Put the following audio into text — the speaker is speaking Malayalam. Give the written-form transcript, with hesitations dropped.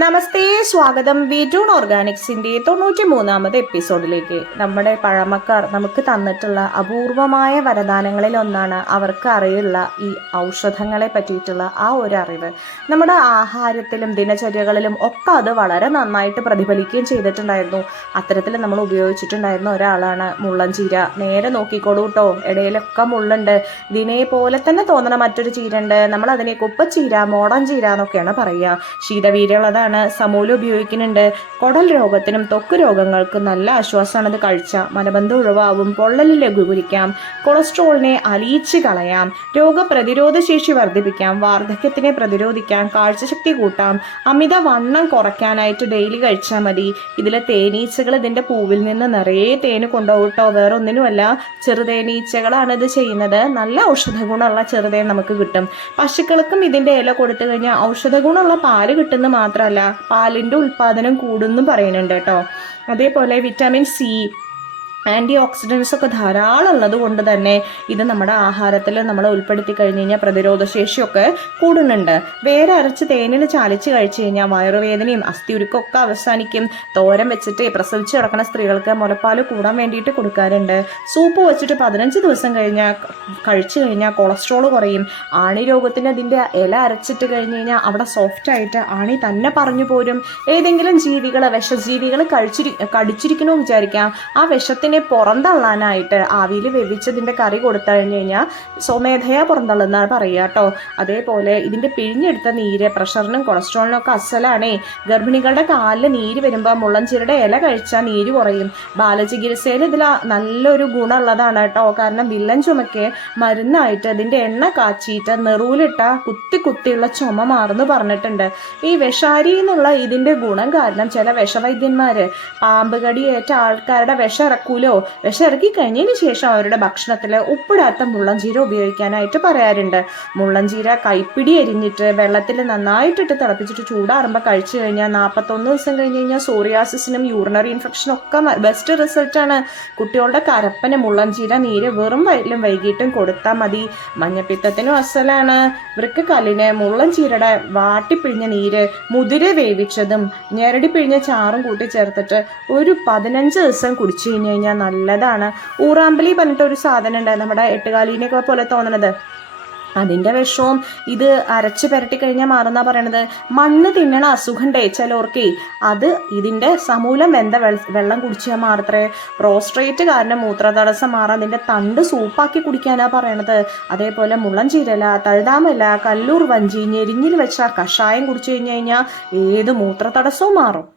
നമസ്തേ, സ്വാഗതം വീറ്റൂൺ ഓർഗാനിക്സിൻ്റെ 93ാമത് എപ്പിസോഡിലേക്ക്. നമ്മുടെ പഴമക്കാർ നമുക്ക് തന്നിട്ടുള്ള അപൂർവമായ വരദാനങ്ങളിൽ ഒന്നാണ് അവർക്ക് അറിയുള്ള ഈ ഔഷധങ്ങളെ പറ്റിയിട്ടുള്ള ആ ഒരു അറിവ്. നമ്മുടെ ആഹാരത്തിലും ദിനചര്യകളിലും ഒക്കെ അത് വളരെ നന്നായിട്ട് പ്രതിഫലിക്കുകയും ചെയ്തിട്ടുണ്ടായിരുന്നു. അത്തരത്തിൽ നമ്മൾ ഉപയോഗിച്ചിട്ടുണ്ടായിരുന്ന ഒരാളാണ് മുള്ളൻചീര. നേരെ നോക്കിക്കോളൂ കേട്ടോ, ഇടയിലൊക്കെ മുള്ളുണ്ട്. ഇതിനെ പോലെ തന്നെ തോന്നണ മറ്റൊരു ചീര ഉണ്ട്. നമ്മൾ അതിനെ കുപ്പച്ചീര, മോടൻ ചീര എന്നൊക്കെയാണ് പറയുക. ശീതവീര്യമുള്ളത് സമൂലം ഉപയോഗിക്കുന്നുണ്ട്. കുടൽ രോഗത്തിനും ത്വക്ക് രോഗങ്ങൾക്കും നല്ല ആശ്വാസമാണ് ഇത് കഴിച്ച. മലബന്ധം ഒഴിവാകും, പൊള്ളല് ലഘൂകരിക്കാം, കൊളസ്ട്രോളിനെ അലിയിച്ച് കളയാം, രോഗപ്രതിരോധ ശേഷി വർദ്ധിപ്പിക്കാം, വാർദ്ധക്യത്തിനെ പ്രതിരോധിക്കാം, കാഴ്ചശക്തി കൂട്ടാം, അമിത വണ്ണം കുറയ്ക്കാനായിട്ട് ഡെയിലി കഴിച്ചാൽ മതി. ഇതിലെ തേനീച്ചകൾ ഇതിന്റെ പൂവിൽ നിന്ന് നിറയെ തേന് കൊണ്ടുപോകും കേട്ടോ. വേറെ ഒന്നിനുമല്ല, ചെറുതേനീച്ചകളാണ് ഇത് ചെയ്യുന്നത്. നല്ല ഔഷധ ഗുണമുള്ള ചെറുതേൻ നമുക്ക് കിട്ടും. പശുക്കൾക്കും ഇതിന്റെ ഇല കൊടുത്തു കഴിഞ്ഞാൽ ഔഷധ ഗുണമുള്ള പാല് കിട്ടുന്ന മാത്രമല്ല, പാലിന്റെ ഉൽപാദനം കൂടുന്നു പറയുന്നുണ്ട് കേട്ടോ. അതേപോലെ വിറ്റാമിൻ സി, ആൻറ്റി ഓക്സിഡൻസ് ഒക്കെ ധാരാളം ഉള്ളത് കൊണ്ട് തന്നെ ഇത് നമ്മുടെ ആഹാരത്തിൽ നമ്മൾ ഉൾപ്പെടുത്തി കഴിഞ്ഞ് കഴിഞ്ഞാൽ പ്രതിരോധ ശേഷിയൊക്കെ കൂടുന്നുണ്ട്. വേറെ അരച്ച് തേനിൽ ചാലിച്ച് കഴിച്ചു കഴിഞ്ഞാൽ വയറുവേദനയും അസ്ഥിയുരുക്കൊക്കെ അവസാനിക്കും. തോരൻ വെച്ചിട്ട് പ്രസവിച്ച് കിടക്കുന്ന സ്ത്രീകൾക്ക് മുലപ്പാൽ കൂടാൻ വേണ്ടിയിട്ട് കൊടുക്കാറുണ്ട്. സൂപ്പ് വെച്ചിട്ട് 15 ദിവസം കഴിച്ചു കഴിഞ്ഞാൽ കൊളസ്ട്രോൾ കുറയും. ആണി രോഗത്തിന് അതിൻ്റെ ഇല അരച്ചിട്ട് കഴിഞ്ഞ് കഴിഞ്ഞാൽ അവിടെ സോഫ്റ്റായിട്ട് ആണി തന്നെ പറഞ്ഞു പോരും. ഏതെങ്കിലും ജീവികൾ, വിഷജീവികൾ കടിച്ചിരിക്കണമെന്ന് വിചാരിക്കാം. ആ വിഷത്തിന് പുറന്തള്ളാനായിട്ട് ആവിയിൽ വേവിച്ചതിൻ്റെ കറി കൊടുത്തു കഴിഞ്ഞ് കഴിഞ്ഞാൽ സ്വമേധയാ പുറന്തള്ളുന്നാണ് പറയുക കേട്ടോ. അതേപോലെ ഇതിൻ്റെ പിഴിഞ്ഞെടുത്ത നീര് പ്രഷറിനും കൊളസ്ട്രോളിനും ഒക്കെ അസലാണേ. ഗർഭിണികളുടെ കാലിൽ നീര് വരുമ്പോൾ മുള്ളൻചീരയുടെ ഇല കഴിച്ചാൽ നീര് കുറയും. ബാലചികിത്സയിൽ ഇതിൽ നല്ലൊരു ഗുണമുള്ളതാണ് കേട്ടോ. കാരണം വില്ലൻ ചുമയ്ക്ക് മരുന്നായിട്ട് ഇതിൻ്റെ എണ്ണ കാച്ചിയിട്ട് നെറൂലിട്ട കുത്തിയുള്ള ചുമ മാറുന്നു പറഞ്ഞിട്ടുണ്ട്. ഈ വിഷാരി എന്നുള്ള ഇതിൻ്റെ ഗുണം കാരണം ചില വിഷവൈദ്യന്മാർ പാമ്പ് കടിയേറ്റ ആൾക്കാരുടെ വിഷം ഇറക്കൂലോ, വിഷം ഇറക്കി കഴിഞ്ഞതിന് ശേഷം അവരുടെ ഭക്ഷണത്തിൽ ഉപ്പിടാത്ത മുള്ളൻചീര ഉപയോഗിക്കാനായിട്ട് പറയാറുണ്ട്. മുള്ളൻചീര കൈപ്പിടി എരിഞ്ഞിട്ട് വെള്ളത്തിൽ നന്നായിട്ടിട്ട് തിളപ്പിച്ചിട്ട് ചൂടാറുമ്പോൾ കഴിച്ചു കഴിഞ്ഞാൽ 41 ദിവസം കഴിഞ്ഞ് കഴിഞ്ഞാൽ സോറിയാസിസിനും യൂറിനറി ഇൻഫെക്ഷനും ഒക്കെ ബെസ്റ്റ് റിസൾട്ടാണ്. കുട്ടികളുടെ കരപ്പന് മുള്ളൻചീര നീര് വെറും വയറ്റിലും വൈകിട്ടും കൊടുത്താൽ മതി. മഞ്ഞപ്പിത്തത്തിനും അസലാണ്. വൃക്കക്കല്ലിന് മുള്ളൻചീരയുടെ വാട്ടിപ്പിഴിഞ്ഞ നീര് മുതിര വേവിച്ചതും ഞെരടി പിഴിഞ്ഞ ചാറും കൂട്ടി ചേർത്തിട്ട് ഒരു 15 ദിവസം കുടിച്ചു കഴിഞ്ഞാൽ നല്ലതാണ്. ഊറാമ്പലി പറഞ്ഞിട്ടൊരു സാധനം ഉണ്ട്, നമ്മുടെ എട്ടുകാലിനെയൊക്കെ പോലെ തോന്നണത്. അതിൻ്റെ വിഷവും ഇത് അരച്ച് പുരട്ടി കഴിഞ്ഞാൽ മാറുന്ന പറയണത്. മണ്ണ് തിന്നണ അസുഖണ്ടേ ചിലവർക്കേ, അത് ഇതിൻ്റെ സമൂലം വെന്ത വെള്ളം കുടിച്ചാൽ മാറത്രേ. പ്രോസ്ട്രേറ്റ് കാരണം മൂത്രതടസ്സം മാറാൻ അതിൻ്റെ തണ്ട് സൂപ്പാക്കി കുടിക്കാനാ പറയണത്. അതേപോലെ മുള്ളൻചീരല, തഴുതാമല, കല്ലൂർ വഞ്ചി, ഞെരിഞ്ഞിൽ വെച്ച കഷായം കുടിച്ചു കഴിഞ്ഞ് കഴിഞ്ഞാൽ ഏത് മൂത്രതടസ്സവും മാറും.